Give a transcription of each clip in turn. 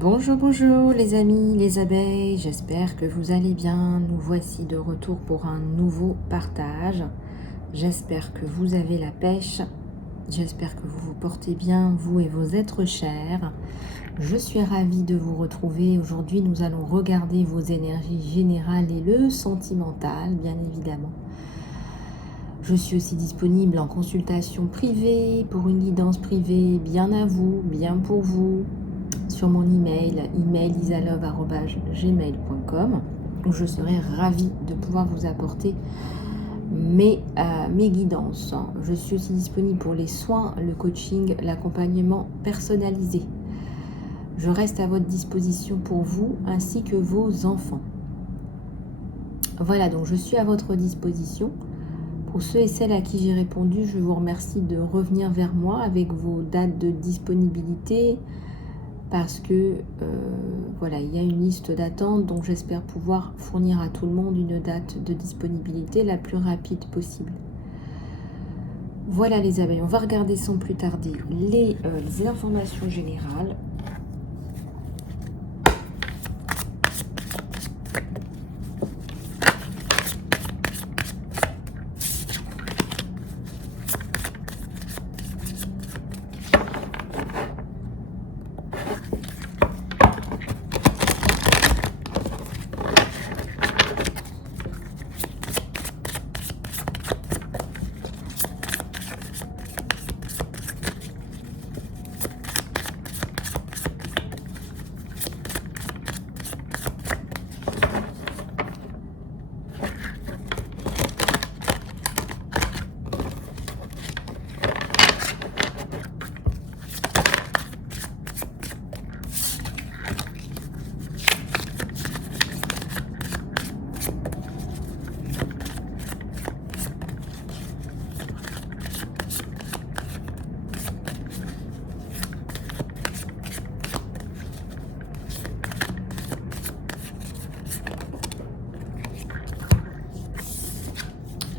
Bonjour, bonjour les amis, les abeilles, j'espère que vous allez bien. Nous voici de retour pour un nouveau partage. J'espère que vous avez la pêche, j'espère que vous vous portez bien, vous et vos êtres chers. Je suis ravie de vous retrouver. Aujourd'hui, nous allons regarder vos énergies générales et le sentimental, bien évidemment. Je suis aussi disponible en consultation privée, pour une guidance privée, bien à vous, bien pour vous, sur mon email isalove@gmail.com, où je serai ravie de pouvoir vous apporter mes guidances. Je suis aussi disponible pour les soins, le coaching, l'accompagnement personnalisé. Je reste à votre disposition pour vous ainsi que vos enfants. Voilà, donc je suis à votre disposition. Pour ceux et celles à qui j'ai répondu, je vous remercie de revenir vers moi avec vos dates de disponibilité, parce que voilà, il y a une liste d'attente, donc j'espère pouvoir fournir à tout le monde une date de disponibilité la plus rapide possible. Voilà les abeilles, on va regarder sans plus tarder les informations générales.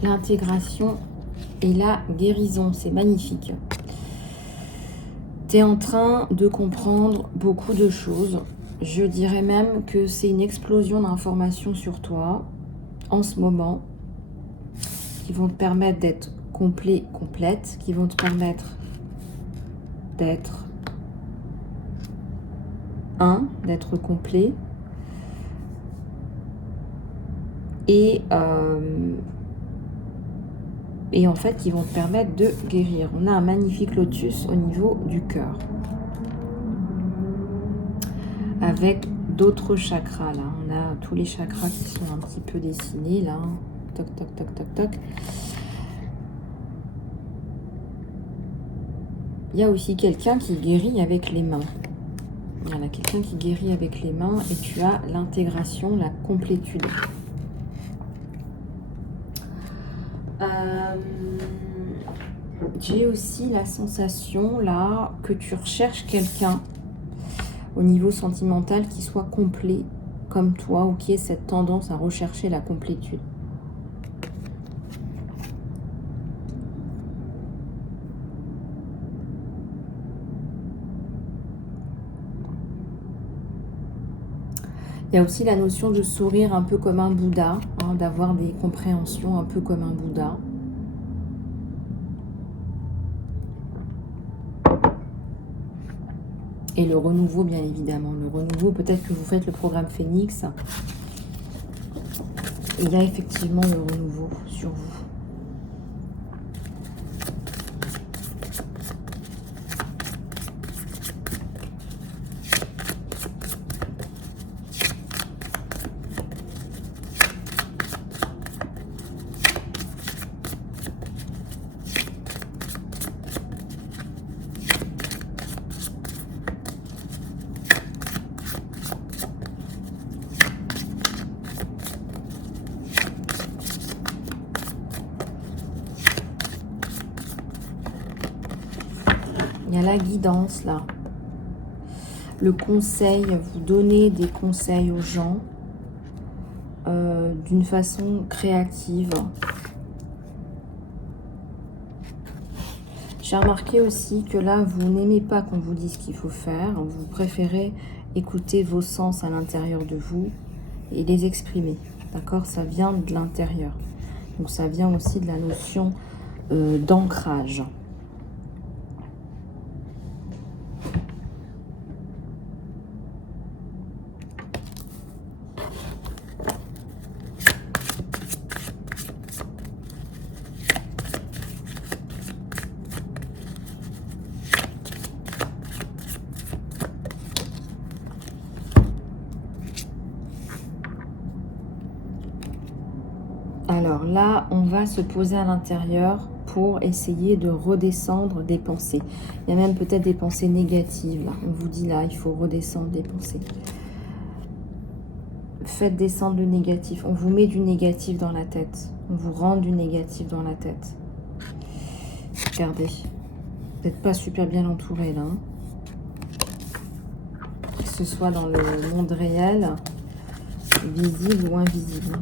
L'intégration et la guérison, c'est magnifique. Tu es en train de comprendre beaucoup de choses. Je dirais même que c'est une explosion d'informations sur toi en ce moment qui vont te permettre d'être complet, complète, qui vont te permettre d'être d'être complet et en fait qui vont te permettre de guérir. On a un magnifique lotus au niveau du cœur avec d'autres chakras là. On a tous les chakras qui sont un petit peu dessinés là. Toc toc toc toc toc. Il y a aussi quelqu'un qui guérit avec les mains. Il y a quelqu'un qui guérit avec les mains et tu as l'intégration, la complétude. J'ai aussi la sensation là que tu recherches quelqu'un au niveau sentimental qui soit complet comme toi ou qui ait cette tendance à rechercher la complétude. Il y a aussi la notion de sourire un peu comme un Bouddha, hein, d'avoir des compréhensions un peu comme un Bouddha. Et le renouveau, bien évidemment. Le renouveau, peut-être que vous faites le programme Phoenix. Il y a effectivement le renouveau sur vous. Il y a la guidance là. Le conseil, vous donnez des conseils aux gens d'une façon créative. J'ai remarqué aussi que là, vous n'aimez pas qu'on vous dise ce qu'il faut faire. Vous préférez écouter vos sens à l'intérieur de vous et les exprimer. D'accord? Ça vient de l'intérieur. Donc ça vient aussi de la notion d'ancrage. Alors là, on va se poser à l'intérieur pour essayer de redescendre des pensées. Il y a même peut-être des pensées négatives. Là. On vous dit là, il faut redescendre des pensées. Faites descendre le négatif. On vous met du négatif dans la tête. On vous rend du négatif dans la tête. Regardez. Vous n'êtes pas super bien entouré là. Hein. Que ce soit dans le monde réel, visible ou invisible.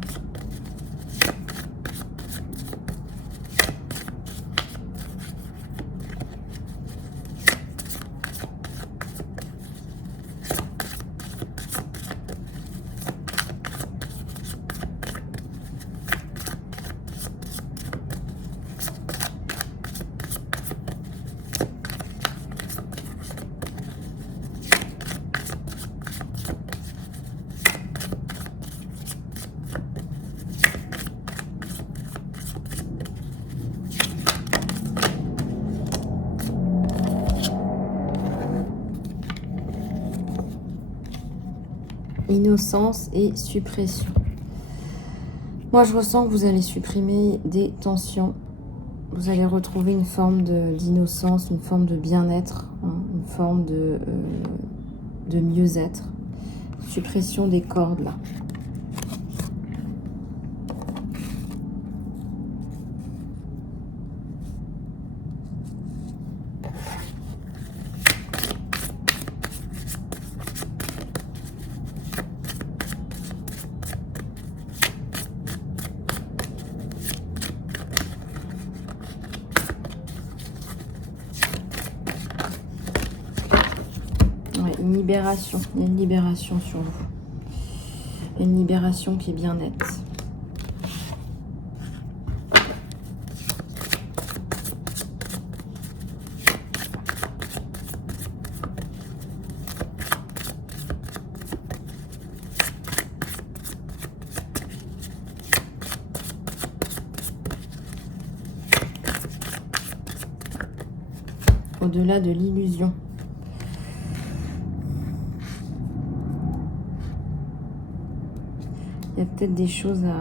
Innocence et suppression. Moi, je ressens que vous allez supprimer des tensions. Vous allez retrouver une forme d'innocence, une forme de bien-être, hein, une forme de mieux-être. Suppression des cordes, là. Une libération, il y a une libération sur vous. Une libération qui est bien nette. Au-delà de l'illusion. Il y a peut-être des choses à...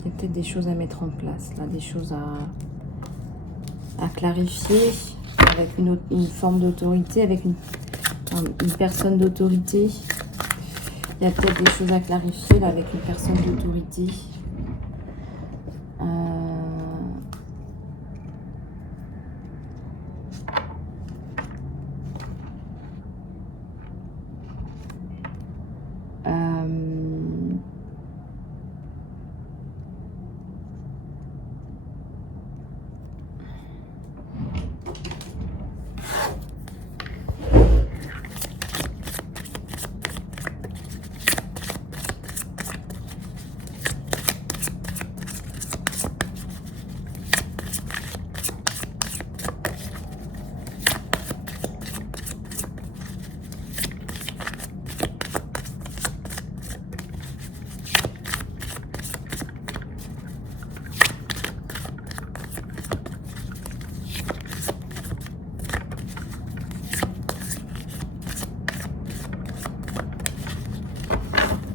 Il y a peut-être des choses à mettre en place, là, des choses à clarifier avec une forme d'autorité, avec une personne d'autorité. Il y a peut-être des choses à clarifier là, avec une personne d'autorité.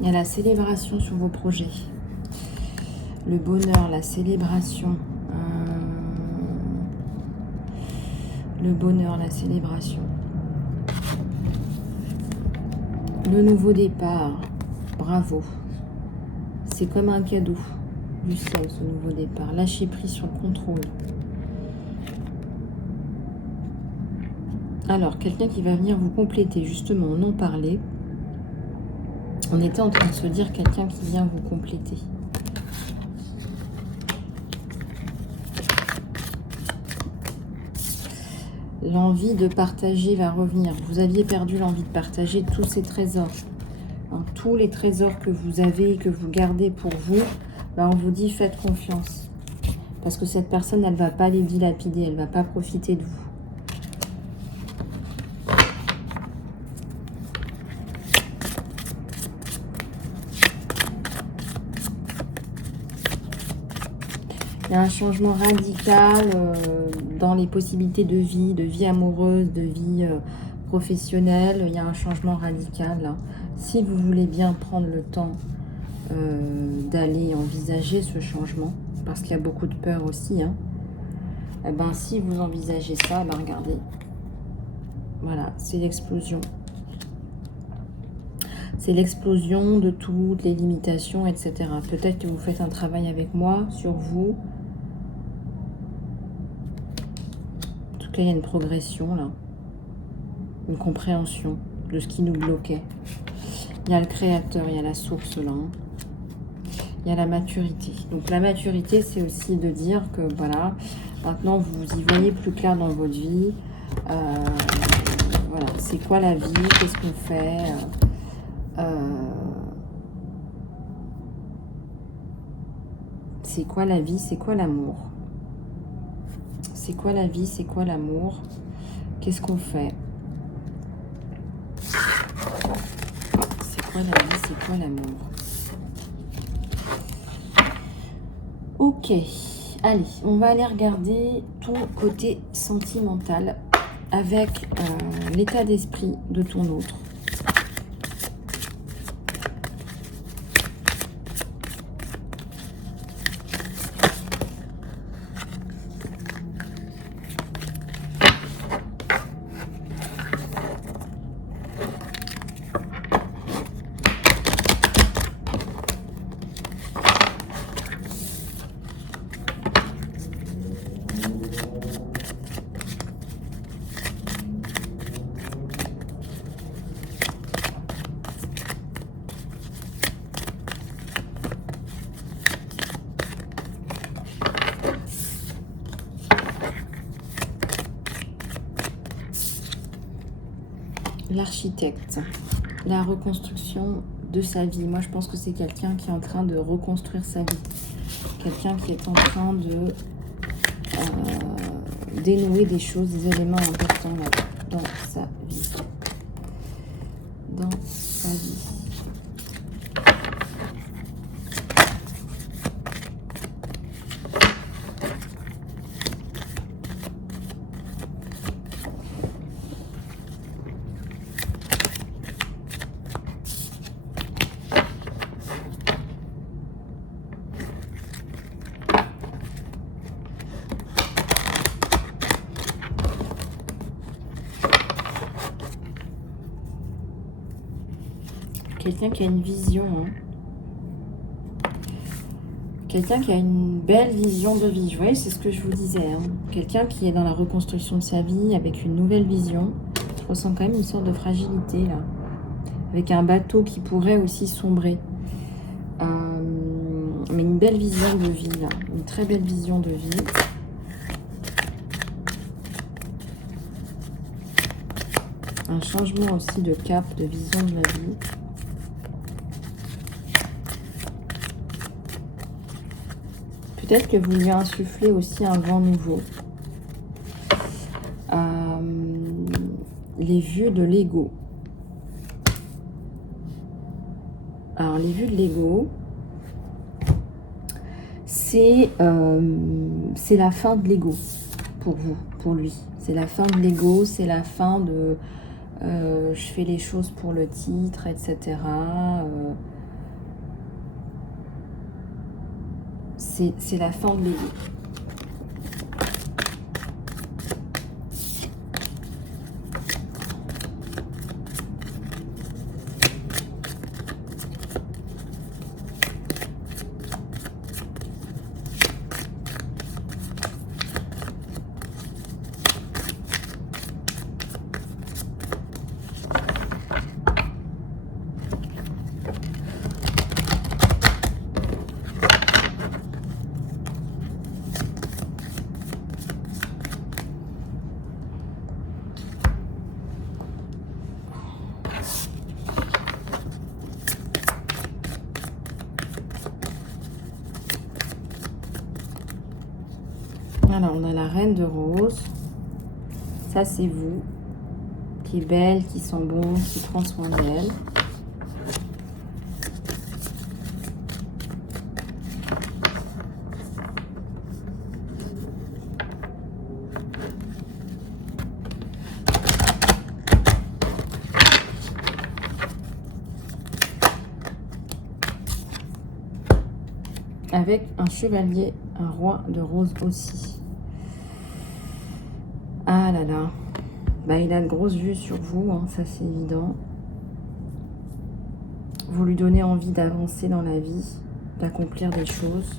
Il y a la célébration sur vos projets. Le bonheur, la célébration. Le bonheur, la célébration. Le nouveau départ. Bravo. C'est comme un cadeau du ciel, ce nouveau départ. Lâchez prise sur le contrôle. Alors, quelqu'un qui va venir vous compléter, justement, on en parlait. On était en train de se dire quelqu'un qui vient vous compléter. L'envie de partager va revenir. Vous aviez perdu l'envie de partager tous ces trésors. Hein, tous les trésors que vous avez, que vous gardez pour vous, ben on vous dit faites confiance. Parce que cette personne, elle ne va pas les dilapider, elle ne va pas profiter de vous. Il y a un changement radical dans les possibilités de vie amoureuse, de vie professionnelle. Il y a un changement radical. Hein. Si vous voulez bien prendre le temps d'aller envisager ce changement, parce qu'il y a beaucoup de peur aussi, hein, eh ben, si vous envisagez ça, ben, regardez. Voilà, c'est l'explosion. C'est l'explosion de toutes les limitations, etc. Peut-être que vous faites un travail avec moi sur vous. En tout cas, il y a une progression là. Une compréhension de ce qui nous bloquait. Il y a le créateur, il y a la source là. Hein. Il y a la maturité. Donc la maturité, c'est aussi de dire que voilà, maintenant vous y voyez plus clair dans votre vie. Voilà, c'est quoi la vie, qu'est-ce qu'on fait, c'est quoi la vie, c'est quoi l'amour, c'est quoi la vie, c'est quoi l'amour, qu'est-ce qu'on fait, c'est quoi la vie, c'est quoi l'amour. Ok, allez, on va aller regarder ton côté sentimental avec l'état d'esprit de ton autre. L'architecte, la reconstruction de sa vie. Moi, je pense que c'est quelqu'un qui est en train de reconstruire sa vie. Quelqu'un qui est en train de dénouer des choses, des éléments importants là, dans sa vie. Dans sa vie. Quelqu'un qui a une vision. Hein. Quelqu'un qui a une belle vision de vie. Vous voyez, c'est ce que je vous disais. Hein. Quelqu'un qui est dans la reconstruction de sa vie avec une nouvelle vision. Je ressens quand même une sorte de fragilité là. Avec un bateau qui pourrait aussi sombrer. Mais une belle vision de vie là. Une très belle vision de vie. Un changement aussi de cap, de vision de la vie. Peut-être que vous lui insufflez aussi un vent nouveau. Les vues de l'ego. Alors, les vues de l'ego, c'est la fin de l'ego pour vous, pour lui. C'est la fin de l'ego, c'est la fin de je fais les choses pour le titre, etc. C'est la fin de l'ego. Voilà, on a la reine de rose. Ça, c'est vous, qui est belle, qui sent bon, qui prend soin d'elle. Avec un chevalier, un roi de rose aussi. Ah là là. Bah, il a de grosses vues sur vous, hein, ça c'est évident. Vous lui donnez envie d'avancer dans la vie, d'accomplir des choses.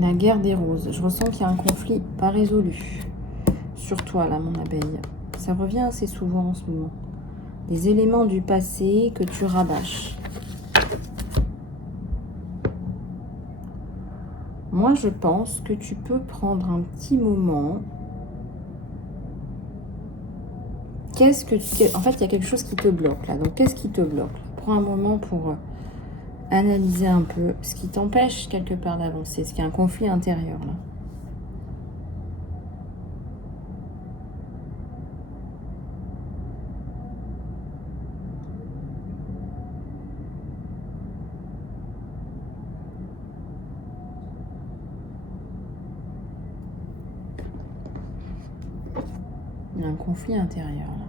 La guerre des roses. Je ressens qu'il y a un conflit pas résolu. Sur toi, là, mon abeille. Ça revient assez souvent en ce moment. Des éléments du passé que tu rabâches. Moi, je pense que tu peux prendre un petit moment. En fait, il y a quelque chose qui te bloque, là. Donc, qu'est-ce qui te bloque? Prends un moment pour analyser un peu ce qui t'empêche quelque part d'avancer. Est-ce qu'il y a un conflit intérieur, là? Il y a un conflit intérieur, là.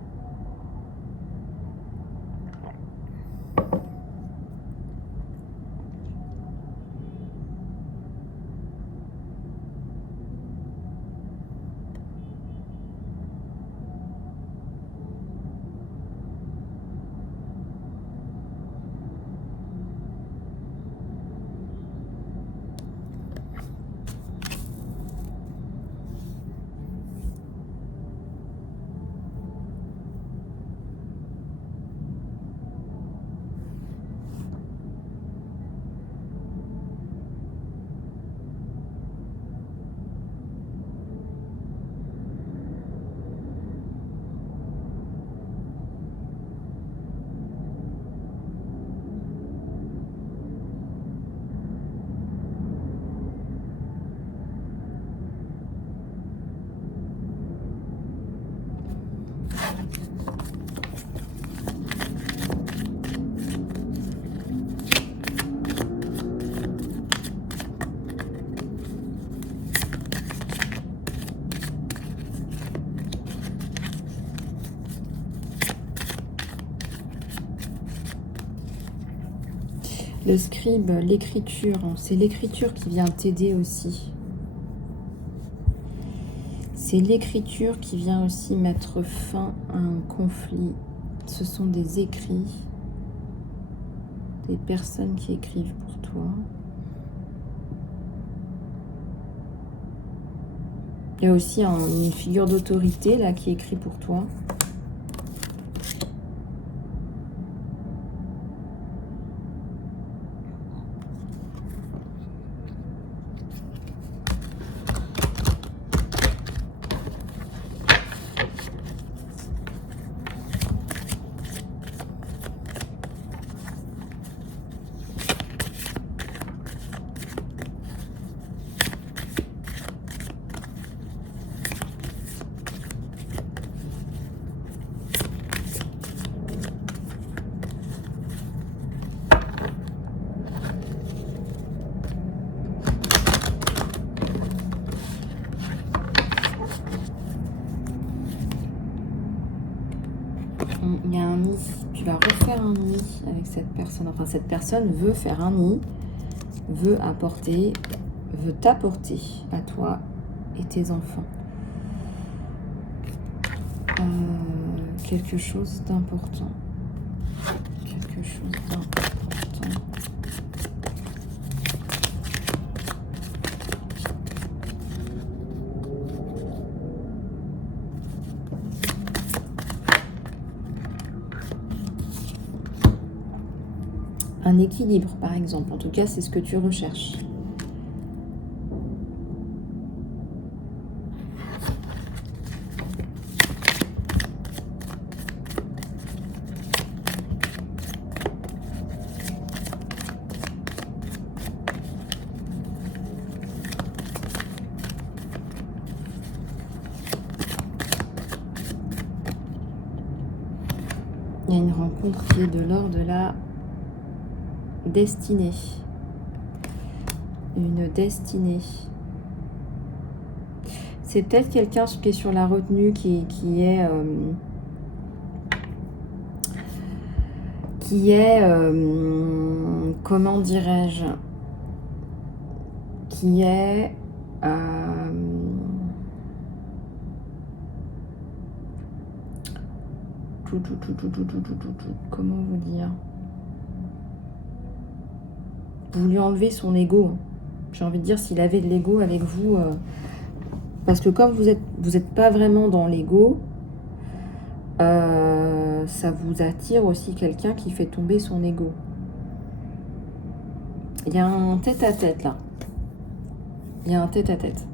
Le scribe, l'écriture, c'est l'écriture qui vient t'aider aussi. C'est l'écriture qui vient aussi mettre fin à un conflit. Ce sont des écrits, des personnes qui écrivent pour toi. Il y a aussi une figure d'autorité là qui écrit pour toi. Il y a un nid, tu vas refaire un nid avec cette personne. Enfin, cette personne veut faire un nid, veut t'apporter à toi et tes enfants quelque chose d'important. Quelque chose d'important. équilibre, par exemple. En tout cas, c'est ce que tu recherches. Il y a une rencontre qui est de l'ordre de la destinée. Une destinée. C'est peut-être quelqu'un qui est sur la retenue, qui est comment dirais-je, qui est comment vous dire, vous lui enlevez son ego. J'ai envie de dire, s'il avait de l'ego avec vous, parce que comme vous êtes pas vraiment dans l'ego, ça vous attire aussi quelqu'un qui fait tomber son ego. Il y a un tête-à-tête là. Il y a un tête-à-tête.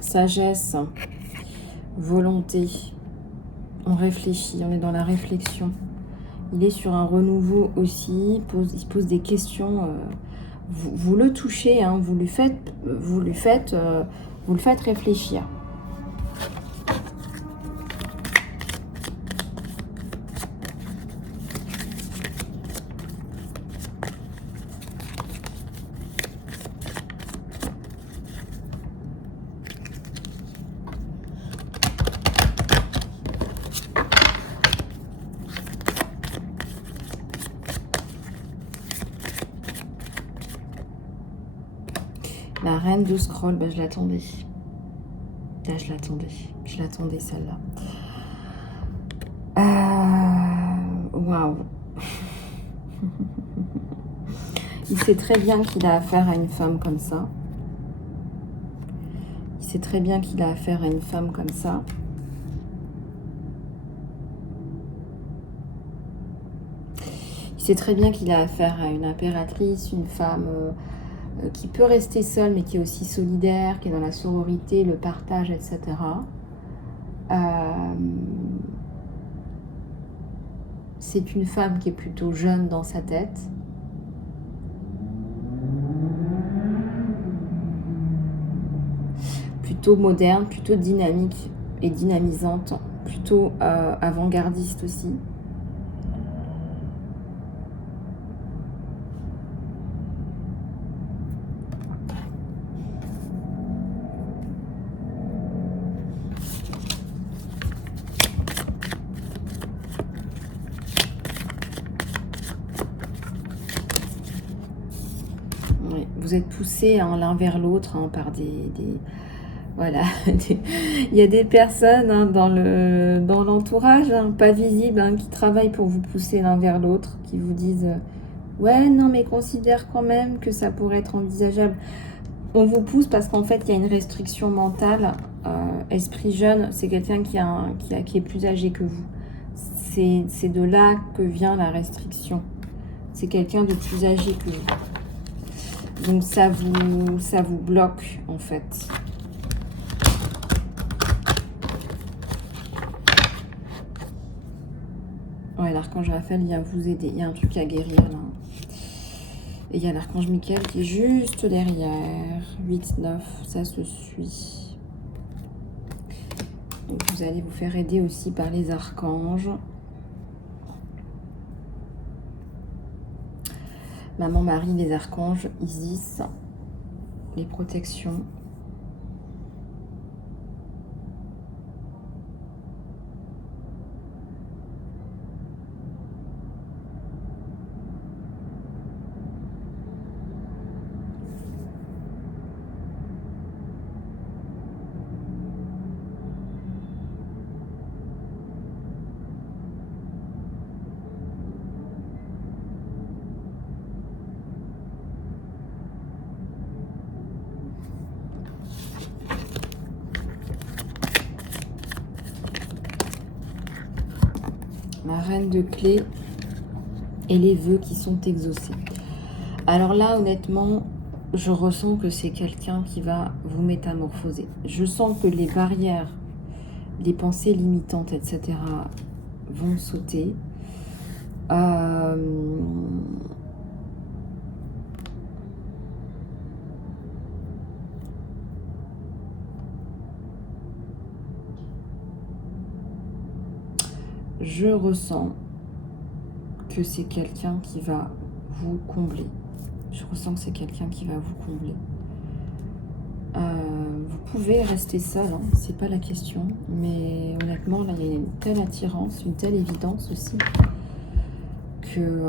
Sagesse, volonté. On réfléchit, on est dans la réflexion. Il est sur un renouveau aussi, il se pose des questions. Vous le touchez, hein, vous le faites réfléchir. La reine de scroll, bah, je l'attendais. Là, je l'attendais celle-là. Waouh. Il sait très bien qu'il a affaire à une femme comme ça. Il sait très bien qu'il a affaire à une femme comme ça. Il sait très bien qu'il a affaire à une impératrice, une femme qui peut rester seule, mais qui est aussi solidaire, qui est dans la sororité, le partage, etc. C'est une femme qui est plutôt jeune dans sa tête. Plutôt moderne, plutôt dynamique et dynamisante, plutôt avant-gardiste aussi. Oui, vous êtes poussés hein, l'un vers l'autre hein, par voilà, il y a des personnes hein, dans l'entourage, hein, pas visibles, hein, qui travaillent pour vous pousser l'un vers l'autre, qui vous disent ouais, non, mais considère quand même que ça pourrait être envisageable. On vous pousse parce qu'en fait, il y a une restriction mentale. Esprit jeune, c'est quelqu'un qui est plus âgé que vous. C'est de là que vient la restriction. C'est quelqu'un de plus âgé que vous. Donc ça vous bloque en fait. Ouais, l'archange Raphaël vient vous aider. Il y a un truc à guérir là. Et il y a l'archange Michael qui est juste derrière. 8, 9, ça se suit. Donc vous allez vous faire aider aussi par les archanges. Maman Marie, les archanges, Isis, les protections. La reine de clés et les vœux qui sont exaucés. Alors là, honnêtement, je ressens que c'est quelqu'un qui va vous métamorphoser. Je sens que les barrières, les pensées limitantes, etc. vont sauter. Je ressens que c'est quelqu'un qui va vous combler. Je ressens que c'est quelqu'un qui va vous combler. Vous pouvez rester seul, hein, c'est pas la question. Mais honnêtement, là, il y a une telle attirance, une telle évidence aussi, que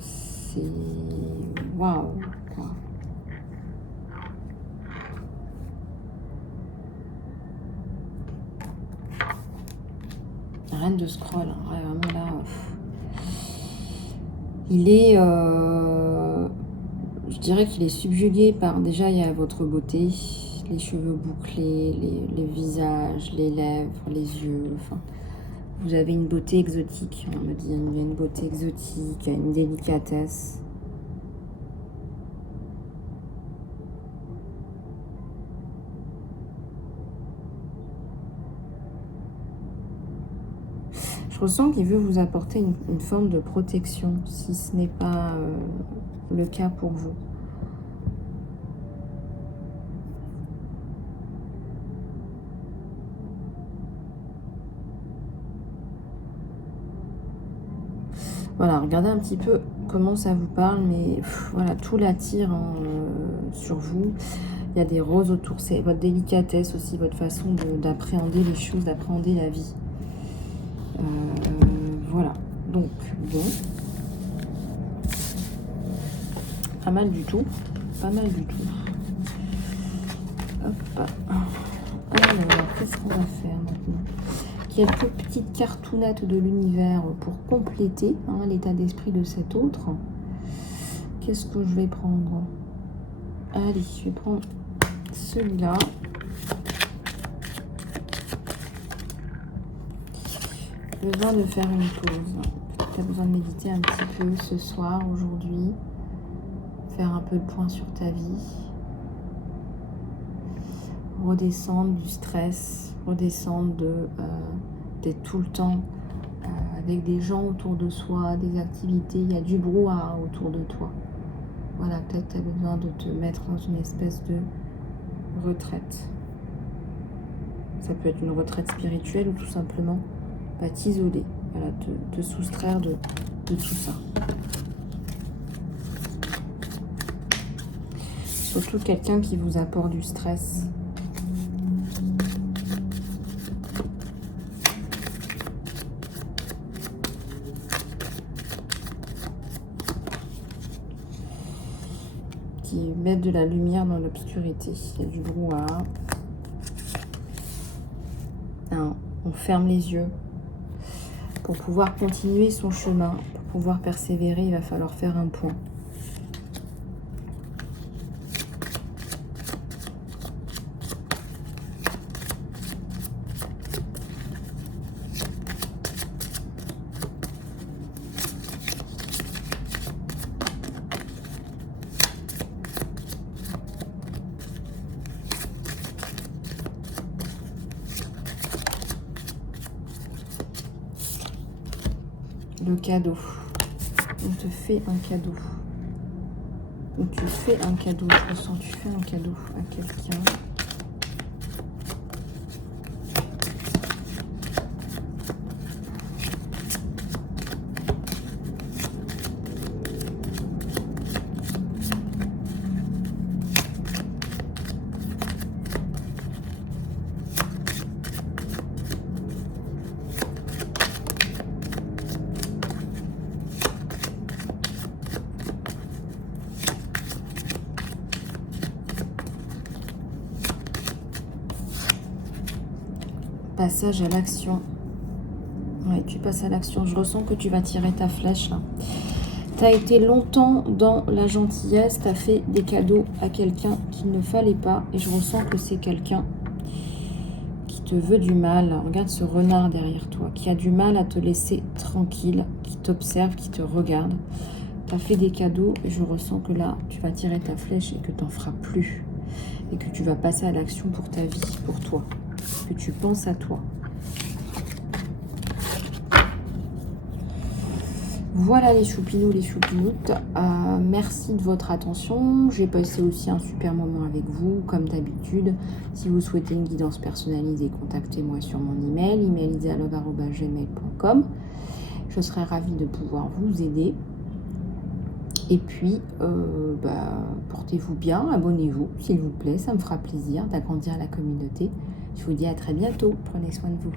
c'est... Waouh, quoi. Reine de scroll, hein, vraiment là... Il est... je dirais qu'il est subjugué par... Déjà, il y a votre beauté, les cheveux bouclés, les visages, les lèvres, les yeux, enfin... Vous avez une beauté exotique, on me dit, il y a une beauté exotique, il y a une délicatesse. Je ressens qu'il veut vous apporter une forme de protection, si ce n'est pas le cas pour vous. Voilà, regardez un petit peu comment ça vous parle, mais voilà, tout l'attire hein, sur vous. Il y a des roses autour, c'est votre délicatesse aussi, votre façon d'appréhender les choses, d'appréhender la vie. Voilà, donc bon. Pas mal du tout, pas mal du tout. Hop. Alors, qu'est-ce qu'on va faire maintenant? Quelques petites cartounettes de l'univers pour compléter hein, l'état d'esprit de cet autre. Qu'est-ce que je vais prendre? Allez, je vais prendre celui-là. Besoin de faire une pause. Tu as besoin de méditer un petit peu ce soir, aujourd'hui. Faire un peu le point sur ta vie. Redescendre du stress, redescendre d'être tout le temps avec des gens autour de soi, des activités, il y a du brouhaha autour de toi. Voilà, peut-être tu as besoin de te mettre dans une espèce de retraite. Ça peut être une retraite spirituelle ou tout simplement t'isoler, voilà, te soustraire de tout ça. Surtout quelqu'un qui vous apporte du stress. Qui met de la lumière dans l'obscurité. Il y a du brouhaha. On ferme les yeux. Pour pouvoir continuer son chemin, pour pouvoir persévérer, il va falloir faire un point. Le cadeau. On te fait un cadeau. Ou tu fais un cadeau. Je ressens, tu fais un cadeau à quelqu'un. Passage à l'action. Ouais, tu passes à l'action. Je ressens que tu vas tirer ta flèche là. Tu as été longtemps dans la gentillesse, tu as fait des cadeaux à quelqu'un qu'il ne fallait pas. Et je ressens que c'est quelqu'un qui te veut du mal. Regarde ce renard derrière toi qui a du mal à te laisser tranquille, qui t'observe, qui te regarde. Tu as fait des cadeaux et je ressens que là, tu vas tirer ta flèche et que tu n'en feras plus. Et que tu vas passer à l'action pour ta vie, pour toi. Que tu penses à toi. Voilà les choupinous, les choupinoutes. Merci de votre attention. J'ai passé aussi un super moment avec vous, comme d'habitude. Si vous souhaitez une guidance personnalisée, contactez-moi sur mon email, emailisalove@gmail.com. Je serai ravie de pouvoir vous aider. Et puis, portez-vous bien, abonnez-vous, s'il vous plaît. Ça me fera plaisir d'agrandir la communauté. Je vous dis à très bientôt. Prenez soin de vous.